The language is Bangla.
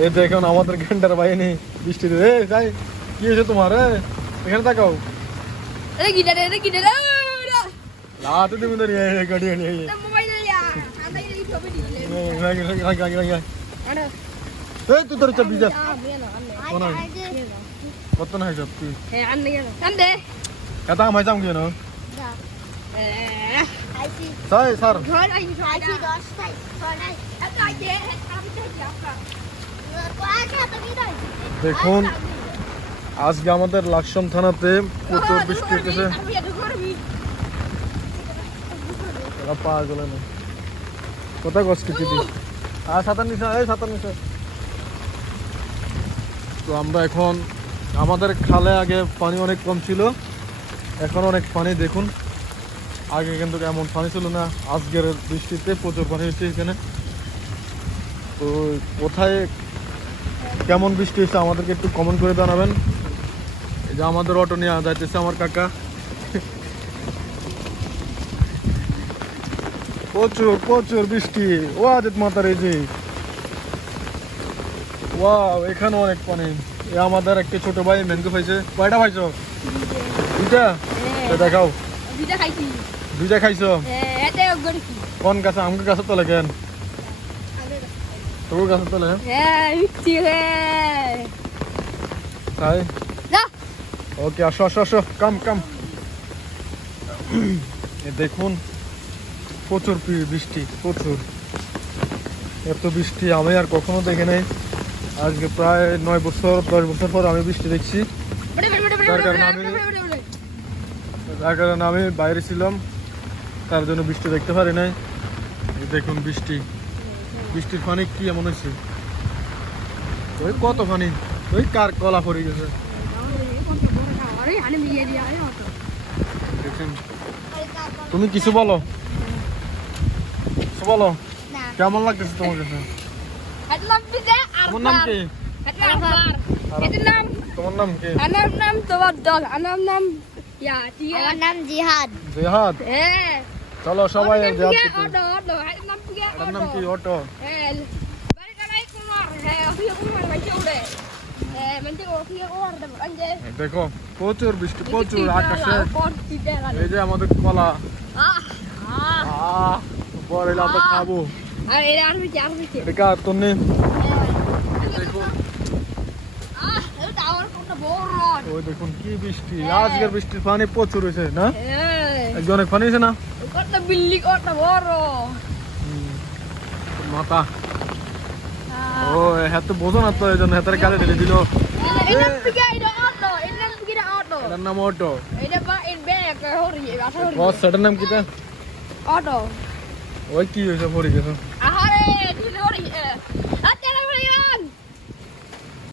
এই দেখুন আমাদের গেন্ডার বাহিনী বৃষ্টিতে যাই কি হয়েছে তোমার এখানে তাকাও লাতে তুমি গাড়ি এই তুই তোর চাবি যা কত না হিসাব তুই এটা আমায় যাম কেন তাই স্যার দেখুন আজকে আমাদের লাকসাম থানাতে প্রচুর বৃষ্টি হতেছে পাগল না কোথায় গছ কিছু দিস আর সাঁতার নিচে সাঁতার নিচে তো আমরা এখন আমাদের খালে আগে পানি অনেক কম ছিল এখন অনেক পানি দেখুন আগে কিন্তু এমন পানি ছিল না আজকের বৃষ্টিতে প্রচুর পানি হচ্ছে এখানে তো কোথায় কেমন বৃষ্টি হচ্ছে আমাদেরকে একটু কমেন্ট করে জানাবেন এই যে আমাদের অটো নিয়ে যাইতেছে আমার কাকা প্রচুর প্রচুর বৃষ্টি ও আদিত মাতার এই যে ওয়াও এখানে অনেক পানি এ আমাদের একটা ছোট ভাই ম্যাঙ্গো পাইছে কয়টা পাইছো দুইটা দেখাও দুইটা খাইছো কোন গাছে আমাকে গাছে তোলে কেন তোর গাছে তোলে তাই ওকে আসো আসো আসো কাম কাম দেখুন প্রচুর বৃষ্টি প্রচুর এত বৃষ্টি আমি আর কখনো দেখি নাই আজকে প্রায় 9 বছর 10 বছর পর আমি বৃষ্টি দেখছি যার কারণে আমি বাইরে ছিলাম তার জন্য বৃষ্টি দেখতে পারি নাই দেখুন বৃষ্টির পানি কি এমন হয়েছে ওই কত পানি ওই কার কলা পড়ে গেছে তুমি কিছু বলো বলো কেমন লাগতেছে তোমার কাছে তোমার নাম কি তোমার নাম কি আমার নাম জিহাদ জিহাদ চলো সবাই জিহাদ আমার নাম কি অটো দেখো প্রচুর বৃষ্টি প্রচুর আকাশে এই যে আমাদের কলা বড় এলা আমরা খাবো এটা তোর নেই ওই দেখুন কি বৃষ্টি আজকের বৃষ্টির পানি প্রচুর হয়েছে না একজন অনেক পানি হয়েছে না মাথা ও হ্যাঁ তো বোঝো না তো এই জন্য হাতের কালে ঢেলে দিল এটার নাম অটো সেটার নাম কি ওই কি হয়েছে পড়ে গেছে